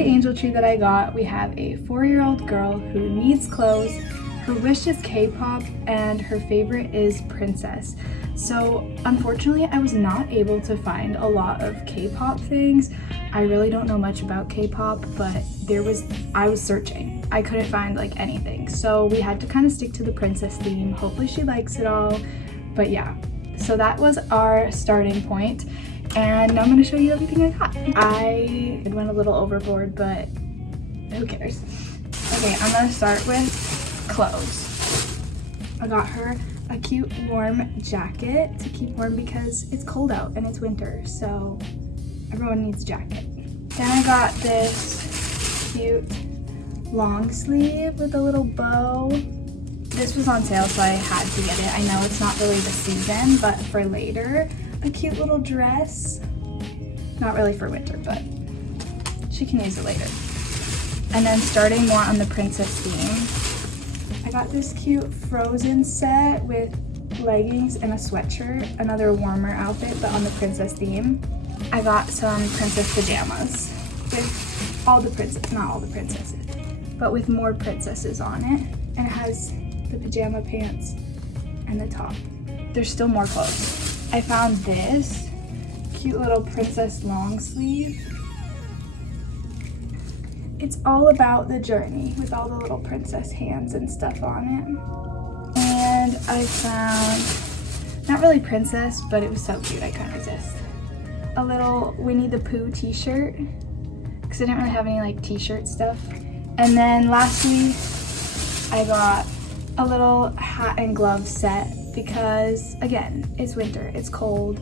the angel tree that I got, we have a 4-year-old girl who needs clothes. Her wish is K-pop and her favorite is princess. So unfortunately, I was not able to find a lot of K-pop things. I really don't know much about K-pop, but I was searching. I couldn't find like anything. So we had to kind of stick to the princess theme. Hopefully she likes it all. But yeah, so that was our starting point. And now I'm gonna show you everything I got. I went a little overboard, but who cares? Okay, I'm gonna start with clothes. I got her a cute warm jacket to keep warm because it's cold out and it's winter, so everyone needs a jacket. Then I got this cute long sleeve with a little bow. This was on sale, so I had to get it. I know it's not really the season, but for later, a cute little dress. Not really for winter, but she can use it later. And then starting more on the princess theme, I got this cute Frozen set with leggings and a sweatshirt, another warmer outfit, but on the princess theme. I got some princess pajamas with all the princesses, not all the princesses, but with more princesses on it. And it has the pajama pants and the top. There's still more clothes. I found this cute little princess long sleeve. It's all about the journey with all the little princess hands and stuff on it. And I found, not really princess, but it was so cute I couldn't resist, a little Winnie the Pooh t-shirt because I didn't really have any like t-shirt stuff. And then lastly, I got a little hat and glove set because again, it's winter, it's cold.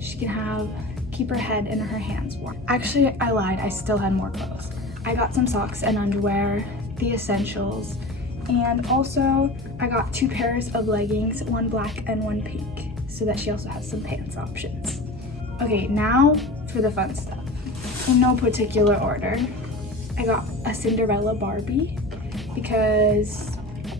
She can keep her head and her hands warm. Actually, I lied, I still had more clothes. I got some socks and underwear, the essentials, and also I got 2 pairs of leggings, one black and one pink, so that she also has some pants options. Okay, now for the fun stuff. In no particular order, I got a Cinderella Barbie because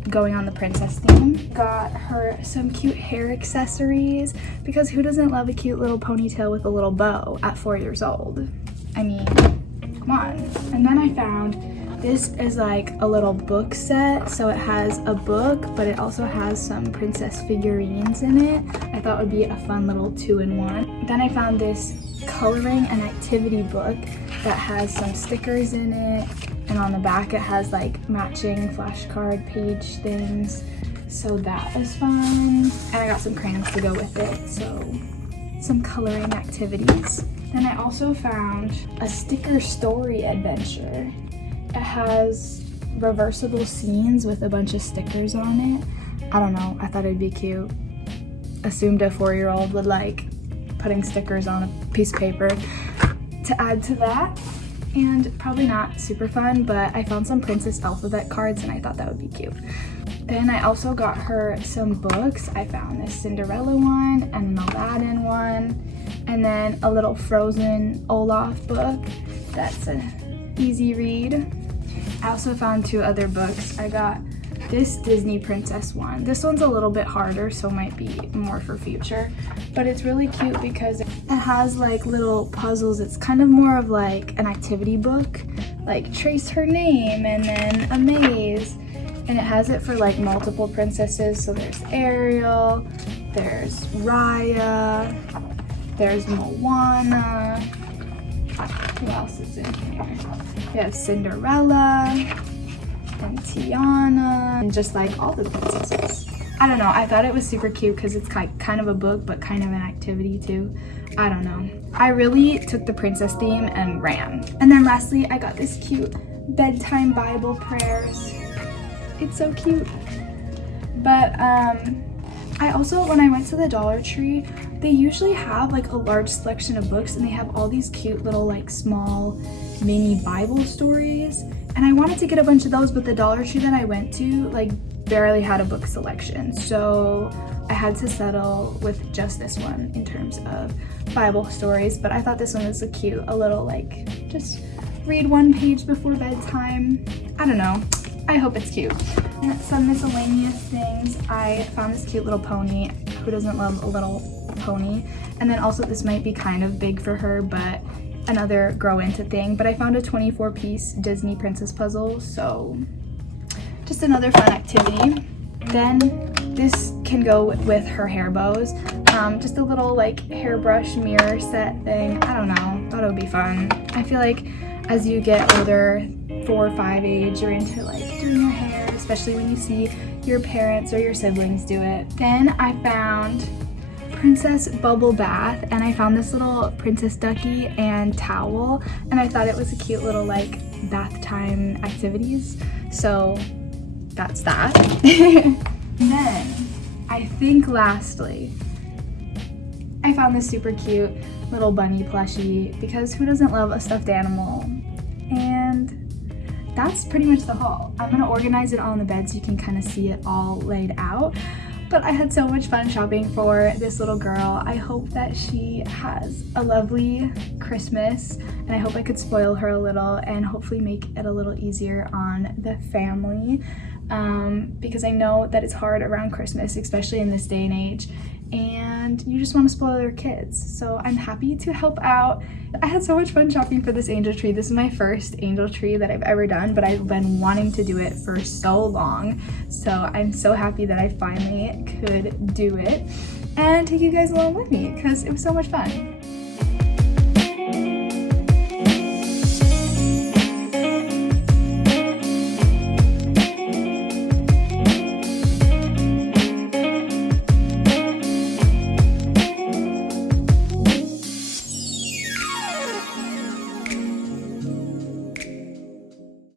going on the princess theme. Got her some cute hair accessories because who doesn't love a cute little ponytail with a little bow at 4 years old? I mean, come on. And then I found this is like a little book set. So it has a book, but it also has some princess figurines in it. I thought it would be a fun little 2-in-1. Then I found this coloring and activity book that has some stickers in it. And on the back it has like matching flashcard page things. So that was fun. And I got some crayons to go with it. So some coloring activities. Then I also found a sticker story adventure. It has reversible scenes with a bunch of stickers on it. I don't know, I thought it'd be cute. Assumed a 4-year-old would like putting stickers on a piece of paper to add to that. And probably not super fun, but I found some princess alphabet cards and I thought that would be cute. Then I also got her some books. I found this Cinderella one and an Aladdin one, and then a little Frozen Olaf book. That's an easy read. I also found 2 other books. I got this Disney princess one. This one's a little bit harder, so might be more for future, but it's really cute because it has like little puzzles. It's kind of more of like an activity book, like trace her name and then a maze, and it has it for like multiple princesses. So there's Ariel, there's Raya, there's Moana. Who else is in here? We have Cinderella and Tiana, and just like all the princesses. I don't know, I thought it was super cute because it's kind of a book, but kind of an activity too. I don't know. I really took the princess theme and ran. And then lastly, I got this cute bedtime Bible prayers. It's so cute. But I also, when I went to the Dollar Tree, they usually have like a large selection of books and they have all these cute little like small mini Bible stories. And I wanted to get a bunch of those, but the Dollar Tree that I went to like barely had a book selection. So I had to settle with just this one in terms of Bible stories. But I thought this one was a cute, a little like, just read 1 page before bedtime. I don't know. I hope it's cute. And some miscellaneous things. I found this cute little pony. Who doesn't love a little pony? And then also this might be kind of big for her, but another grow into thing, but I found a 24-piece Disney princess puzzle, so just another fun activity. Then this can go with her hair bows. Just a little like hairbrush mirror set thing. I don't know, thought it would be fun. I feel like as you get older, 4 or 5 age, you're into like doing your hair, especially when you see your parents or your siblings do it. Then I found Princess Bubble Bath, and I found this little princess ducky and towel, and I thought it was a cute little like bath time activities, so that's that. Then I think lastly I found this super cute little bunny plushie, because who doesn't love a stuffed animal? And that's pretty much the haul. I'm gonna organize it all in the bed so you can kind of see it all laid out. But I had so much fun shopping for this little girl. I hope that she has a lovely Christmas, and I hope I could spoil her a little and hopefully make it a little easier on the family, because I know that it's hard around Christmas, especially in this day and age, and you just want to spoil your kids. So I'm happy to help out. I had so much fun shopping for this angel tree. This is my first angel tree that I've ever done, but I've been wanting to do it for so long. So I'm so happy that I finally could do it and take you guys along with me, because it was so much fun.